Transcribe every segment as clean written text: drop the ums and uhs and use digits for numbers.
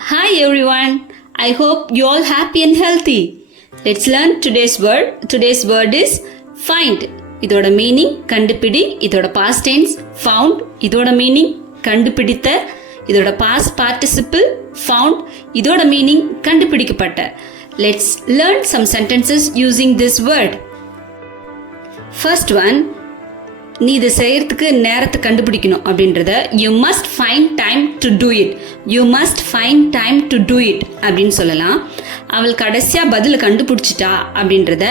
Hi everyone. I hope you all happy and healthy. Let's learn today's word. Today's word is find. இதோட meaning கண்டுபிடி. இதோட past tense found. இதோட meaning கண்டுபிடித்த. இதோட past participle found. இதோட meaning கண்டுபிடிக்கப்பட்ட. Let's learn some sentences using this word. First one, நீ இதை செய்யறதுக்கு நேரத்தை கண்டுபிடிக்கணும் அப்படின்றத you must find time to do it. You must find time to do it அப்படின்னு சொல்லலாம். அவள் கடைசியாக பதில் கண்டுபிடிச்சிட்டா அப்படின்றத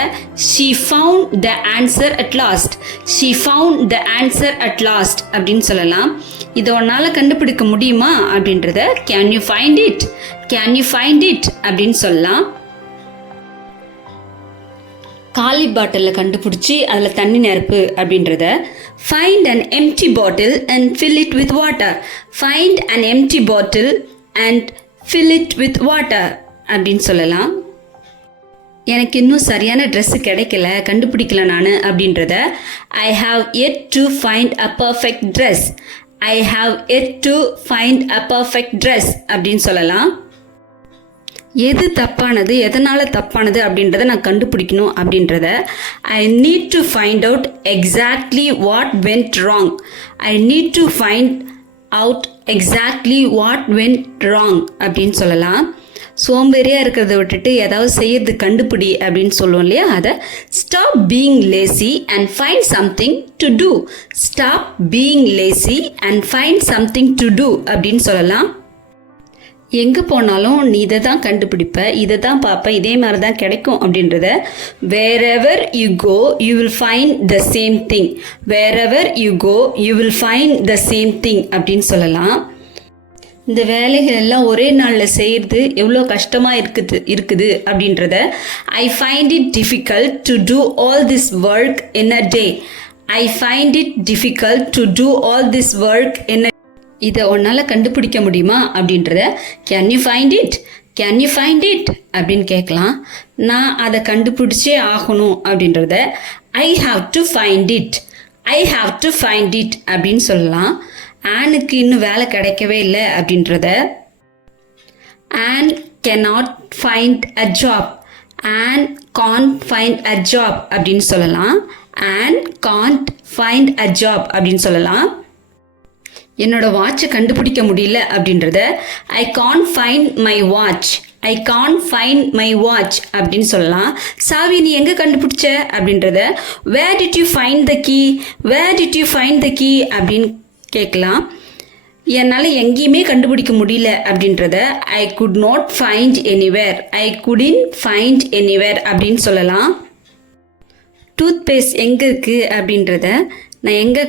she found the answer at last. She found the answer at last அப்படின்னு சொல்லலாம். இதை உன்னால் கண்டுபிடிக்க முடியுமா அப்படின்றத can you find it, can you find it அப்படின்னு சொல்லலாம். காலி பாட்டிலில் கண்டுபிடிச்சி அதில் தண்ணி நிரப்பு அப்படின்றத find an empty bottle and fill it with water. Find an empty bottle and fill it with water அப்படின்னு சொல்லலாம். எனக்கு இன்னும் சரியான ட்ரெஸ்ஸு கிடைக்கல, கண்டுபிடிக்கல நான் அப்படின்றத I have yet to find a perfect dress. I have yet to find a perfect dress அப்படின்னு சொல்லலாம். எது தப்பானது, எதனால் தப்பானது அப்படின்றத நான் கண்டுபிடிக்கணும் அப்படின்றத I need to find out exactly what went wrong. I need to find out exactly what went wrong அப்படின்னு சொல்லலாம். சோம்பேறியாக இருக்கிறத விட்டுட்டு ஏதாவது செய்யறது கண்டுபிடி அப்படின்னு சொல்லுவோம் இல்லையா, அதை stop being lazy and find something to do. Stop being lazy and find something to do அப்படின்னு சொல்லலாம். எங்கே போனாலும் நீ இதை தான் கண்டுபிடிப்ப, இதை தான் பார்ப்ப, இதே மாதிரி தான் கிடைக்கும் அப்படின்றத wherever you go you will find the same thing. wherever you go you will find the same thing அப்படின்னு சொல்லலாம். இந்த வேலைகள் எல்லாம் ஒரே நாளில் செய்கிறது எவ்வளோ கஷ்டமாக இருக்குது அப்படின்றத I find it difficult to do all this work in a day. I find it difficult to do all this work in a இதை உன்னால் கண்டுபிடிக்க முடியுமா அப்படின்றத can you find it, can you find it அப்படின்னு கேட்கலாம். நான் அதை கண்டுபிடிச்சே ஆகணும் அப்படின்றத I have to find it, I have to find it அப்படின்னு சொல்லலாம். ஆனுக்கு இன்னும் வேலை கிடைக்கவே இல்லை அப்படின்றத on cannot find a job. On can't find a job அப்படின்னு சொல்லலாம். On can't find a job அப்படின்னு சொல்லலாம். என்னோட வாட்சை கண்டுபிடிக்க முடியல அப்படின்றத I can't find my watch, I can't find my watch அப்படின்னு சொல்லலாம். சாவி நீ எங்கே கண்டுபிடிச்ச அப்படின்றத where did you find the key, where did you find the key அப்படின்னு கேட்கலாம். என்னால் எங்கேயுமே கண்டுபிடிக்க முடியல அப்படின்றத I could not find anywhere, I couldn't find anywhere அப்படின்னு சொல்லலாம். டூத் பேஸ்ட் எங்கே இருக்குது அப்படின்றத நான் எங்கே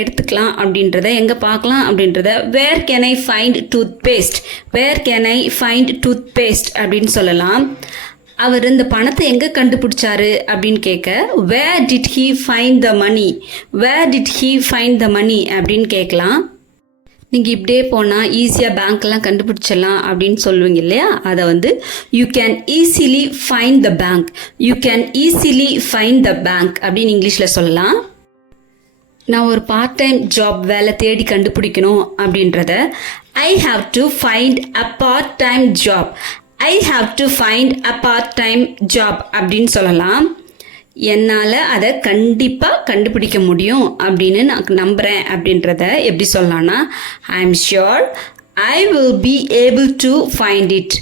எடுத்துக்கலாம் அப்படின்றத, எங்கே பார்க்கலாம் அப்படின்றத where can I find toothpaste, where can I find toothpaste அப்படின்னு சொல்லலாம். அவர் இந்த பணத்தை எங்கே கண்டுபிடிச்சாரு அப்படின்னு கேட்க where did he find the money, where did he find the money அப்படின்னு கேட்கலாம். நீங்கள் இப்படியே போனால் ஈஸியாக பேங்க்லாம் கண்டுபிடிச்சிடலாம் அப்படின்னு சொல்லுவீங்க இல்லையா, அதை you can easily find the bank, you can easily find the bank அப்படின்னு இங்கிலீஷில் சொல்லலாம். நான் ஒரு பார்ட் டைம் ஜாப் வேலை தேடி கண்டுபிடிக்கணும் அப்படின்றத I have to find a part time job, I have to find a part time job அப்படின்னு சொல்லலாம். என்னால் அதை கண்டிப்பாக கண்டுபிடிக்க முடியும் அப்படின்னு நான் நம்புகிறேன் அப்படின்றத எப்படி சொல்லலாம்னா I am sure I will be able to find it,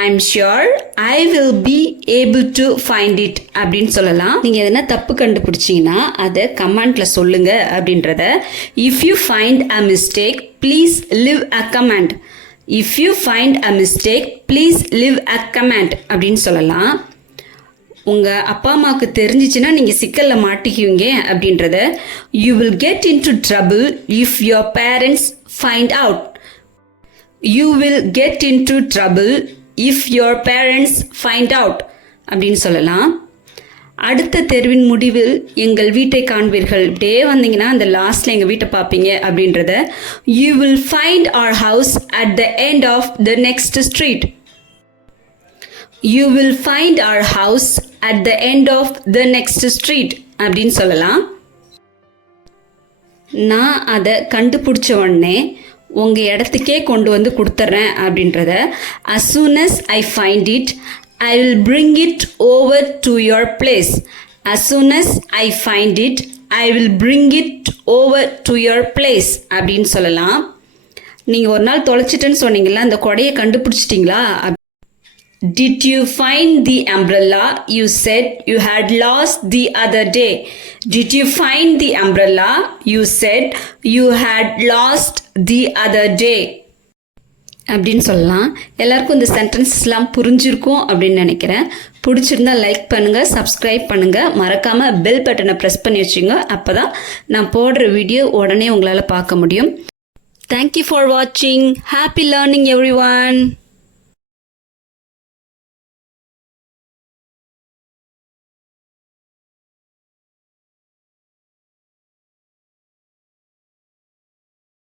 I am sure I will be able to find it அப்படின்னு சொல்லலாம். நீங்கள் எதனா தப்பு கண்டுபிடிச்சிங்கன்னா அதை கமெண்ட்டில் சொல்லுங்கள் அப்படின்றத if you find a mistake please live a comment, if you find a mistake please live a comment அப்படின்னு சொல்லலாம். உங்கள் அப்பா அம்மாவுக்கு தெரிஞ்சிச்சுன்னா நீங்கள் சிக்கலில் மாட்டிக்குவீங்க அப்படின்றத you will get in to trouble if your parents find out, you will get in to trouble if your parents find out அப்படின்னு சொல்லலாம். அடுத்த தெருவின் முடிவில் எங்கள் வீட்டை காண்பீர்கள், இப்படியே வந்தீங்கன்னா அந்த லாஸ்ட்டில் எங்கள் வீட்டை பார்ப்பீங்க அப்படின்றத you will find our house at the end of the next street, you will find our house at the end of the next street அப்படின்னு சொல்லலாம். நான் அதை கண்டுபிடிச்ச உடனே உங்கள் இடத்துக்கே கொண்டு வந்து கொடுத்துட்றேன் அப்படின்றத as soon as I find it I will bring it over to your place. As soon as I find it I will bring it over to your place அப்படின்னு சொல்லலாம். நீங்கள் ஒரு நாள் தொலைச்சிட்டேன்னு சொன்னீங்களா, அந்த கொடையை கண்டுபிடிச்சிட்டிங்களா? Did you find the umbrella you said you had lost the other day? Did you find the umbrella you said you had lost the other day? அப்படின்னு சொல்லலாம். எல்லாருக்கும் இந்த சென்டென்ஸ்லாம் புரிஞ்சிருக்கும் அப்படின்னு நினைக்கிறேன். பிடிச்சிருந்தா லைக் பண்ணுங்கள், சப்ஸ்கிரைப் பண்ணுங்கள், மறக்காமல் பெல் பட்டனை ப்ரெஸ் பண்ணி வச்சுங்க. அப்போ தான் நான் போடுற வீடியோ உடனே உங்களால் பார்க்க முடியும். Thank you for watching. Happy learning everyone.